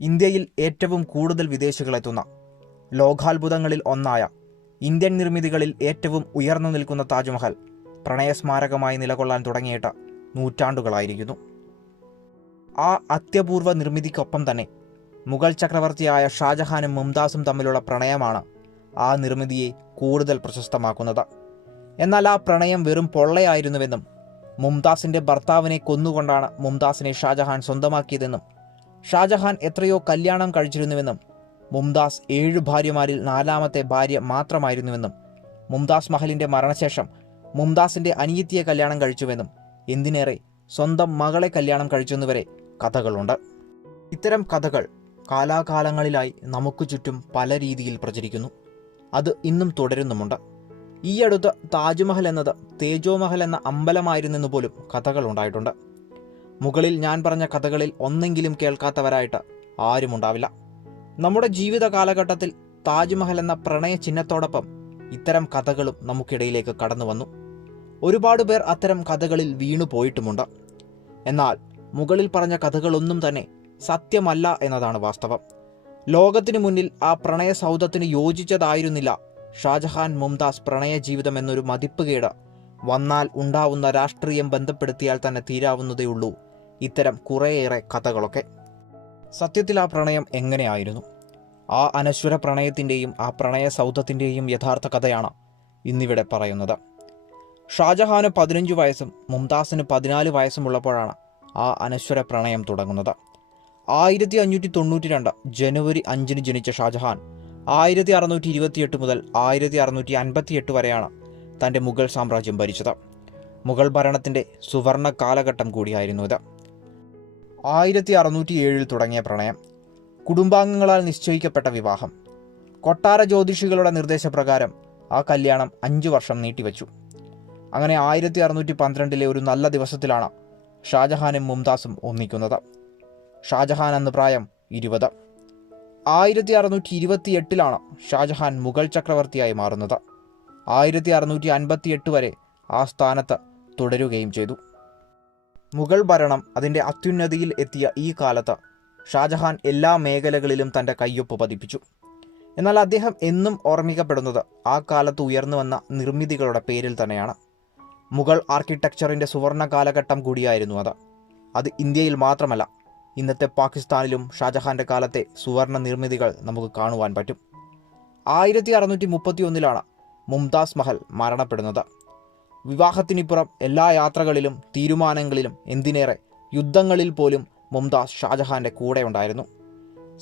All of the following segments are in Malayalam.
ഇന്ത്യയിൽ ഏറ്റവും കൂടുതൽ വിദേശികളെത്തുന്ന ലോകാത്ഭുതങ്ങളിൽ ഒന്നായ ഇന്ത്യൻ നിർമ്മിതികളിൽ ഏറ്റവും ഉയർന്നു നിൽക്കുന്ന താജ്മഹൽ പ്രണയസ്മാരകമായി നിലകൊള്ളാൻ തുടങ്ങിയിട്ട് നൂറ്റാണ്ടുകളായിരിക്കുന്നു. ആ അത്യപൂർവ നിർമ്മിതിക്കൊപ്പം തന്നെ മുഗൾ ചക്രവർത്തിയായ ഷാജഹാനും മുംതാസും തമ്മിലുള്ള പ്രണയമാണ് ആ നിർമ്മിതിയെ കൂടുതൽ പ്രശസ്തമാക്കുന്നത്. എന്നാൽ ആ പ്രണയം വെറും പൊള്ളയായിരുന്നുവെന്നും മുംതാസിൻ്റെ ഭർത്താവിനെ കൊന്നുകൊണ്ടാണ് മുംതാസിനെ ഷാജഹാൻ സ്വന്തമാക്കിയതെന്നും ഷാജഹാൻ എത്രയോ കല്യാണം കഴിച്ചിരുന്നുവെന്നും മുംതാസ് 7 ഭാര്യമാരിൽ 4ാമത്തെ ഭാര്യ മാത്രമായിരുന്നുവെന്നും മുംതാസ് മഹലിൻ്റെ മരണശേഷം മുംതാസിൻ്റെ അനിയത്തിയെ കല്യാണം കഴിച്ചുവെന്നും എന്തിനേറെ സ്വന്തം മകളെ കല്യാണം കഴിച്ചെന്നുവരെ കഥകളുണ്ട്. ഇത്തരം കഥകൾ കാലാകാലങ്ങളിലായി നമുക്ക് ചുറ്റും പല രീതിയിൽ പ്രചരിക്കുന്നു. അത് ഇന്നും തുടരുന്നുമുണ്ട്. ഈയടുത്ത് താജ്മഹൽ എന്നത് തേജോമഹൽ എന്ന അമ്പലമായിരുന്നെന്ന് പോലും കഥകളുണ്ടായിട്ടുണ്ട്. മുകളിൽ ഞാൻ പറഞ്ഞ കഥകളിൽ ഒന്നെങ്കിലും കേൾക്കാത്തവരായിട്ട് ആരുമുണ്ടാവില്ല. നമ്മുടെ ജീവിത കാലഘട്ടത്തിൽ താജ്മഹൽ എന്ന പ്രണയ ചിഹ്നത്തോടൊപ്പം ഇത്തരം കഥകളും നമുക്കിടയിലേക്ക് കടന്നു വന്നു. ഒരുപാട് പേർ അത്തരം കഥകളിൽ വീണു പോയിട്ടുമുണ്ട്. എന്നാൽ മുകളിൽ പറഞ്ഞ കഥകളൊന്നും തന്നെ സത്യമല്ല എന്നതാണ് വാസ്തവം. ലോകത്തിനു മുന്നിൽ ആ പ്രണയ സൗധത്തിന് യോജിച്ചതായിരുന്നില്ല ഷാജഹാൻ മുംതാസ് പ്രണയ ജീവിതം എന്നൊരു മതിപ്പുകേട് വന്നാൽ ഉണ്ടാവുന്ന രാഷ്ട്രീയം ബന്ധപ്പെടുത്തിയാൽ തന്നെ തീരാവുന്നതേയുള്ളൂ ഇത്തരം കുറേയേറെ കഥകളൊക്കെ. സത്യത്തിൽ ആ പ്രണയം എങ്ങനെയായിരുന്നു? ആ അനശ്വര പ്രണയത്തിൻ്റെയും ആ പ്രണയ സൗധത്തിൻ്റെയും യഥാർത്ഥ കഥയാണ് ഇന്നിവിടെ പറയുന്നത്. ഷാജഹാന് 15 വയസ്സും മുംതാസിന് 14 വയസ്സുമുള്ളപ്പോഴാണ് ആ അനശ്വര പ്രണയം തുടങ്ങുന്നത്. 1592 ജനുവരി 5 ജനിച്ച ഷാജഹാൻ 1628 മുതൽ 1658 വരെയാണ് തൻ്റെ മുഗൾ സാമ്രാജ്യം ഭരിച്ചത്. മുഗൾ ഭരണത്തിൻ്റെ സുവർണ കാലഘട്ടം കൂടിയായിരുന്നു ഇത്. 1607 തുടങ്ങിയ പ്രണയം, കുടുംബാംഗങ്ങളാൽ നിശ്ചയിക്കപ്പെട്ട വിവാഹം, കൊട്ടാര ജ്യോതിഷികളുടെ നിർദ്ദേശപ്രകാരം ആ കല്യാണം 5 വർഷം നീട്ടിവെച്ചു. അങ്ങനെ 1612 ഒരു നല്ല ദിവസത്തിലാണ് ഷാജഹാനും മുംതാസും ഒന്നിക്കുന്നത്. ഷാജഹാൻ അന്ന് പ്രായം 20. 1628 ഷാജഹാൻ മുഗൾ ചക്രവർത്തിയായി മാറുന്നത്. 1658 വരെ ആ സ്ഥാനത്ത് തുടരുകയും ചെയ്തു. മുഗൾ ഭരണം അതിൻ്റെ അത്യുന്നതിയിൽ എത്തിയ ഈ കാലത്ത് ഷാജഹാൻ എല്ലാ മേഖലകളിലും തൻ്റെ കയ്യൊപ്പ് പതിപ്പിച്ചു. എന്നാൽ അദ്ദേഹം എന്നും ഓർമ്മിക്കപ്പെടുന്നത് ആ കാലത്ത് ഉയർന്നു വന്ന നിർമ്മിതികളുടെ പേരിൽ തന്നെയാണ്. മുഗൾ ആർക്കിടെക്ചറിൻ്റെ സുവർണ കാലഘട്ടം കൂടിയായിരുന്നു അത്. അത് ഇന്ത്യയിൽ മാത്രമല്ല, ഇന്നത്തെ പാകിസ്ഥാനിലും ഷാജഹാൻ്റെ കാലത്തെ സുവർണ നിർമ്മിതികൾ നമുക്ക് കാണുവാൻ പറ്റും. 1631 മുംതാസ് മഹൽ മരണപ്പെടുന്നത്. വിവാഹത്തിനിപ്പുറം എല്ലാ യാത്രകളിലും തീരുമാനങ്ങളിലും എന്തിനേറെ യുദ്ധങ്ങളിൽ പോലും മുംതാസ് ഷാജഹാൻ്റെ കൂടെ ഉണ്ടായിരുന്നു.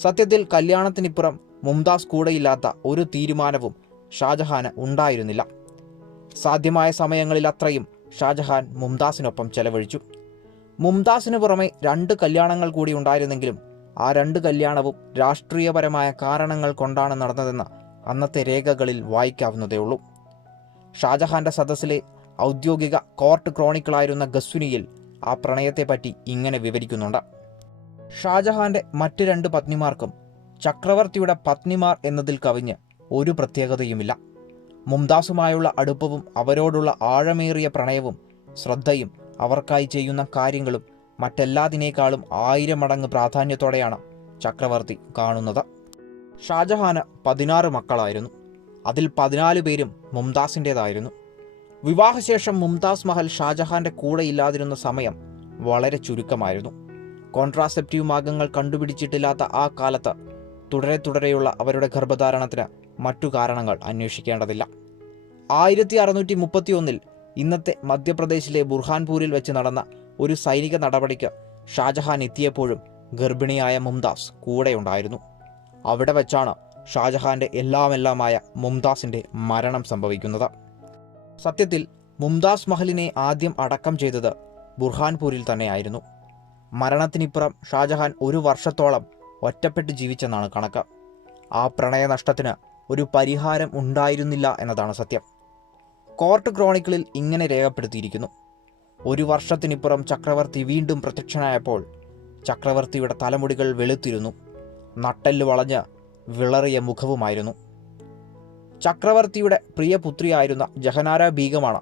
സത്യത്തിൽ കല്യാണത്തിനിപ്പുറം മുംതാസ് കൂടെയില്ലാത്ത ഒരു തീരുമാനവും ഷാജഹാന് ഉണ്ടായിരുന്നില്ല. സാധ്യമായ സമയങ്ങളിൽ അത്രയും ഷാജഹാൻ മുംതാസിനൊപ്പം ചെലവഴിച്ചു. മുംതാസിന് പുറമെ 2 കല്യാണങ്ങൾ കൂടി ഉണ്ടായിരുന്നെങ്കിലും ആ 2 കല്യാണവും രാഷ്ട്രീയപരമായ കാരണങ്ങൾ കൊണ്ടാണ് നടന്നതെന്ന് അന്നത്തെ രേഖകളിൽ വായിക്കാവുന്നതേയുള്ളൂ. ഷാജഹാൻ്റെ സദസ്സിലെ ഔദ്യോഗിക കോർട്ട് ക്രോണിക്കിളായിരുന്ന ഗസ്വിനിയിൽ ആ പ്രണയത്തെപ്പറ്റി ഇങ്ങനെ വിവരിക്കുന്നുണ്ട്. ഷാജഹാൻ്റെ മറ്റ് 2 പത്നിമാർക്കും ചക്രവർത്തിയുടെ പത്നിമാർ എന്നതിൽ കവിഞ്ഞ് ഒരു പ്രത്യേകതയുമില്ല. മുംതാസുമായുള്ള അടുപ്പവും അവരോടുള്ള ആഴമേറിയ പ്രണയവും ശ്രദ്ധയും അവർക്കായി ചെയ്യുന്ന കാര്യങ്ങളും മറ്റെല്ലാതിനേക്കാളും 1000 മടങ്ങ് പ്രാധാന്യത്തോടെയാണ് ചക്രവർത്തി കാണുന്നത്. ഷാജഹാന് 16 മക്കളായിരുന്നു. അതിൽ 14 പേരും മുംതാസിൻ്റേതായിരുന്നു. വിവാഹശേഷം മുംതാസ് മഹൽ ഷാജഹാൻ്റെ കൂടെ ഇല്ലാതിരുന്ന സമയം വളരെ ചുരുക്കമായിരുന്നു. കോൺട്രാസെപ്റ്റീവ് മാർഗങ്ങൾ കണ്ടുപിടിച്ചിട്ടില്ലാത്ത ആ കാലത്ത് തുടരെയുള്ള അവരുടെ ഗർഭധാരണത്തിന് മറ്റു കാരണങ്ങൾ അന്വേഷിക്കേണ്ടതില്ല. 1631 ഇന്നത്തെ മധ്യപ്രദേശിലെ ബുർഹാൻപൂരിൽ വെച്ച് നടന്ന ഒരു സൈനിക നടപടിക്ക് ഷാജഹാൻ എത്തിയപ്പോഴും ഗർഭിണിയായ മുംതാസ് കൂടെയുണ്ടായിരുന്നു. അവിടെ വെച്ചാണ് ഷാജഹാൻ്റെ എല്ലാമെല്ലാമായ മുംതാസിൻ്റെ മരണം സംഭവിക്കുന്നത്. സത്യത്തിൽ മുംതാസ് മഹലിനെ ആദ്യം അടക്കം ചെയ്തത് ബുർഹാൻപൂരിൽ തന്നെയായിരുന്നു. മരണത്തിനിപ്പുറം ഷാജഹാൻ 1 വർഷത്തോളം ഒറ്റപ്പെട്ട് ജീവിച്ചെന്നാണ് കണക്ക്. ആ പ്രണയനഷ്ടത്തിന് ഒരു പരിഹാരം ഉണ്ടായിരുന്നില്ല എന്നതാണ് സത്യം. കോർട്ട് ക്രോണിക്കിളിൽ ഇങ്ങനെ രേഖപ്പെടുത്തിയിരിക്കുന്നു: 1 വർഷത്തിനിപ്പുറം ചക്രവർത്തി വീണ്ടും പ്രത്യക്ഷനായപ്പോൾ ചക്രവർത്തിയുടെ തലമുടികൾ വെളുത്തിരുന്നു, നട്ടെല്ല് വളഞ്ഞ് വിളറിയ മുഖവുമായിരുന്നു. ചക്രവർത്തിയുടെ പ്രിയപുത്രിയായിരുന്ന ജഹനാര ബീഗമാണ്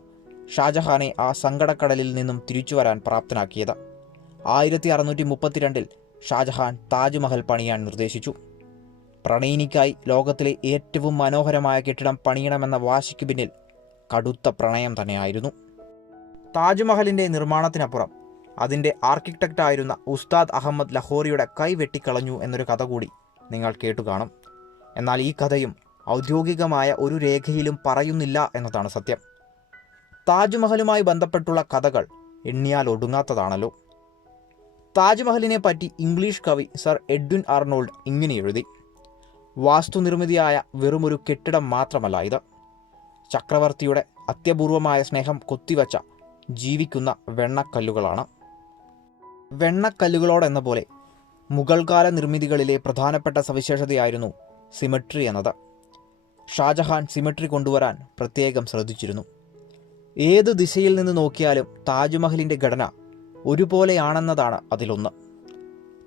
ഷാജഹാനെ ആ സങ്കടക്കടലിൽ നിന്നും തിരിച്ചു വരാൻ പ്രാപ്തനാക്കിയത്. 1632 ഷാജഹാൻ താജ്മഹൽ പണിയാൻ നിർദ്ദേശിച്ചു. പ്രണയിനിക്കായി ലോകത്തിലെ ഏറ്റവും മനോഹരമായ കെട്ടിടം പണിയണമെന്ന വാശിക്ക് പിന്നിൽ കടുത്ത പ്രണയം തന്നെയായിരുന്നു. താജ്മഹലിൻ്റെ നിർമ്മാണത്തിനപ്പുറം അതിൻ്റെ ആർക്കിടെക്റ്റായിരുന്ന ഉസ്താദ് അഹമ്മദ് ലഹോറിയുടെ കൈ വെട്ടിക്കളഞ്ഞു എന്നൊരു കഥ കൂടി നിങ്ങൾ കേട്ടുകാണും. എന്നാൽ ഈ കഥയും ഔദ്യോഗികമായ ഒരു രേഖയിലും പറയുന്നില്ല എന്നതാണ് സത്യം. താജ്മഹലുമായി ബന്ധപ്പെട്ടുള്ള കഥകൾ എണ്ണിയാൽ ഒടുങ്ങാത്തതാണല്ലോ. താജ്മഹലിനെ പറ്റി ഇംഗ്ലീഷ് കവി സർ എഡ്വിൻ ആർണോൾഡ് ഇങ്ങനെ എഴുതി: വാസ്തുനിർമ്മിതിയായ വെറുമൊരു കെട്ടിടം മാത്രമല്ല ഇത്. ചക്രവർത്തിയുടെ അത്യപൂർവമായ സ്നേഹം കൊത്തിവച്ച ജീവിക്കുന്ന വെണ്ണക്കല്ലുകളാണ്. വെണ്ണക്കല്ലുകളോടെന്ന പോലെ മുഗൾകാല നിർമ്മിതികളിലെ പ്രധാനപ്പെട്ട സവിശേഷതയായിരുന്നു സിമട്രി എന്നത്. ഷാജഹാൻ സിമട്രി കൊണ്ടുവരാൻ പ്രത്യേകം ശ്രദ്ധിച്ചിരുന്നു. ഏത് ദിശയിൽ നിന്ന് നോക്കിയാലും താജ്മഹലിൻ്റെ ഘടന ഒരുപോലെയാണെന്നതാണ് അതിലൊന്ന്.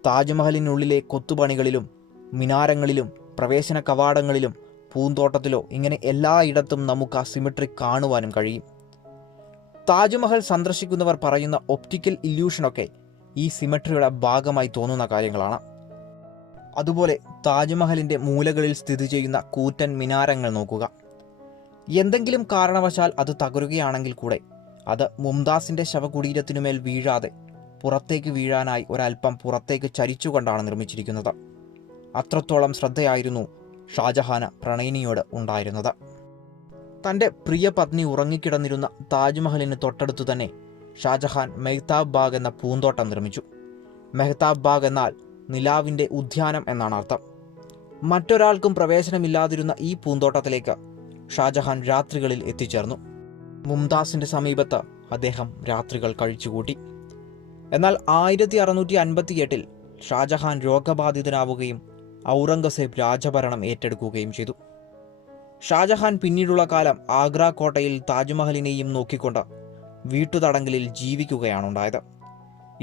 താജ്മഹലിനുള്ളിലെ കൊത്തുപണികളിലും മിനാരങ്ങളിലും പ്രവേശന കവാടങ്ങളിലും പൂന്തോട്ടത്തിലോ ഇങ്ങനെ എല്ലായിടത്തും നമുക്ക് ആ സിമട്രി കാണുവാനും കഴിയും. താജ്മഹൽ സന്ദർശിക്കുന്നവർ പറയുന്ന ഒപ്റ്റിക്കൽ ഇല്യൂഷനൊക്കെ ഈ സിമട്രിയുടെ ഭാഗമായി തോന്നുന്ന കാര്യങ്ങളാണ്. അതുപോലെ താജ്മഹലിൻ്റെ മൂലകളിൽ സ്ഥിതി ചെയ്യുന്ന കൂറ്റൻ മിനാരങ്ങൾ നോക്കുക. എന്തെങ്കിലും കാരണവശാൽ അത് തകരുകയാണെങ്കിൽ കൂടെ അത് മുംതാസിൻ്റെ ശവകുടീരത്തിനുമേൽ വീഴാതെ പുറത്തേക്ക് വീഴാനായി ഒരൽപ്പം പുറത്തേക്ക് ചരിച്ചുകൊണ്ടാണ് നിർമ്മിച്ചിരിക്കുന്നത്. അത്രത്തോളം ശ്രദ്ധയായിരുന്നു ഷാജഹാന് പ്രണയിനിയോട് ഉണ്ടായിരുന്നത്. തൻ്റെ പ്രിയ പത്നി ഉറങ്ങിക്കിടന്നിരുന്ന താജ്മഹലിന് തൊട്ടടുത്തു തന്നെ ഷാജഹാൻ മെഹ്താബ് ബാഗ് എന്ന പൂന്തോട്ടം നിർമ്മിച്ചു. മെഹ്താബ് ബാഗ് എന്നാൽ നിലാവിൻ്റെ ഉദ്യാനം എന്നാണ് അർത്ഥം. മറ്റൊരാൾക്കും പ്രവേശനമില്ലാതിരുന്ന ഈ പൂന്തോട്ടത്തിലേക്ക് ഷാജഹാൻ രാത്രികളിൽ എത്തിച്ചേർന്നു. മുംതാസിൻ്റെ സമീപത്ത് അദ്ദേഹം രാത്രികൾ കഴിച്ചുകൂട്ടി. എന്നാൽ 1658 ഷാജഹാൻ രോഗബാധിതനാവുകയും ഔറംഗസേബ് രാജഭരണം ഏറ്റെടുക്കുകയും ചെയ്തു. ഷാജഹാൻ പിന്നീടുള്ള കാലം ആഗ്ര കോട്ടയിൽ താജ്മഹലിനെയും നോക്കിക്കൊണ്ട് വീട്ടുതടങ്കലിൽ ജീവിക്കുകയാണുണ്ടായത്.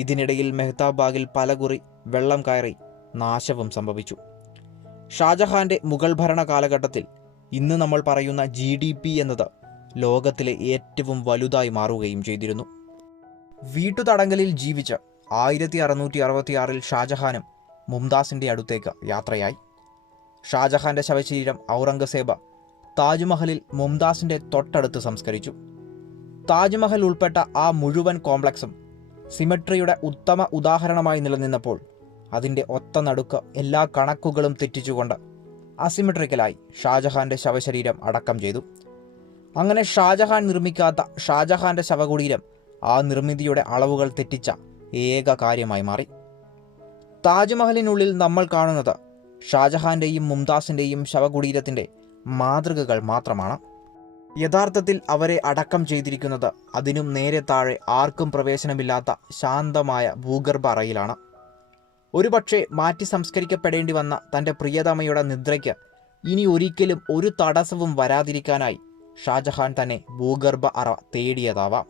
ഇതിനിടയിൽ മെഹ്താബ് ബാഗിൽ പലകുറി വെള്ളം കയറി നാശവും സംഭവിച്ചു. ഷാജഹാന്റെ മുഗൾ ഭരണ കാലഘട്ടത്തിൽ ഇന്ന് നമ്മൾ പറയുന്ന GDP എന്നത് ലോകത്തിലെ ഏറ്റവും വലുതായി മാറുകയും ചെയ്തിരുന്നു. വീട്ടുതടങ്കലിൽ ജീവിച്ച് 1666 ഷാജഹാനും മുംതാസിൻ്റെ അടുത്തേക്ക് യാത്രയായി. ഷാജഹാന്റെ ശവശരീരം ഔറംഗസേബ് താജ്മഹലിൽ മുംതാസിൻ്റെ തൊട്ടടുത്ത് സംസ്കരിച്ചു. താജ്മഹൽ ഉൾപ്പെട്ട ആ മുഴുവൻ കോംപ്ലക്സും സിമട്രിയുടെ ഉത്തമ ഉദാഹരണമായി നിലനിന്നപ്പോൾ അതിൻ്റെ ഒത്ത നടുക്ക് എല്ലാ കണക്കുകളും തെറ്റിച്ചുകൊണ്ട് അസിമെട്രിക്കലായി ഷാജഹാന്റെ ശവശരീരം അടക്കം ചെയ്തു. അങ്ങനെ ഷാജഹാൻ നിർമ്മിക്കാത്ത ഷാജഹാന്റെ ശവകുടീരം ആ നിർമ്മിതിയുടെ അളവുകൾ തെറ്റിച്ച ഏക കാര്യമായി മാറി. താജ്മഹലിനുള്ളിൽ നമ്മൾ കാണുന്നത് ഷാജഹാന്റെയും മുംതാസിൻ്റെയും ശവകുടീരത്തിൻ്റെ മാതൃകകൾ മാത്രമാണ്. യഥാർത്ഥത്തിൽ അവരെ അടക്കം ചെയ്തിരിക്കുന്നത് അതിനും നേരെ താഴെ ആർക്കും പ്രവേശനമില്ലാത്ത ശാന്തമായ ഭൂഗർഭ അറയിലാണ്. ഒരുപക്ഷെ മാറ്റി സംസ്കരിക്കപ്പെടേണ്ടി വന്ന തൻ്റെ പ്രിയതമയുടെ നിദ്രയ്ക്ക് ഇനി ഒരിക്കലും ഒരു തടസ്സവും വരാതിരിക്കാനായി ഷാജഹാൻ തന്നെ ഭൂഗർഭ അറ തേടിയതാവാം.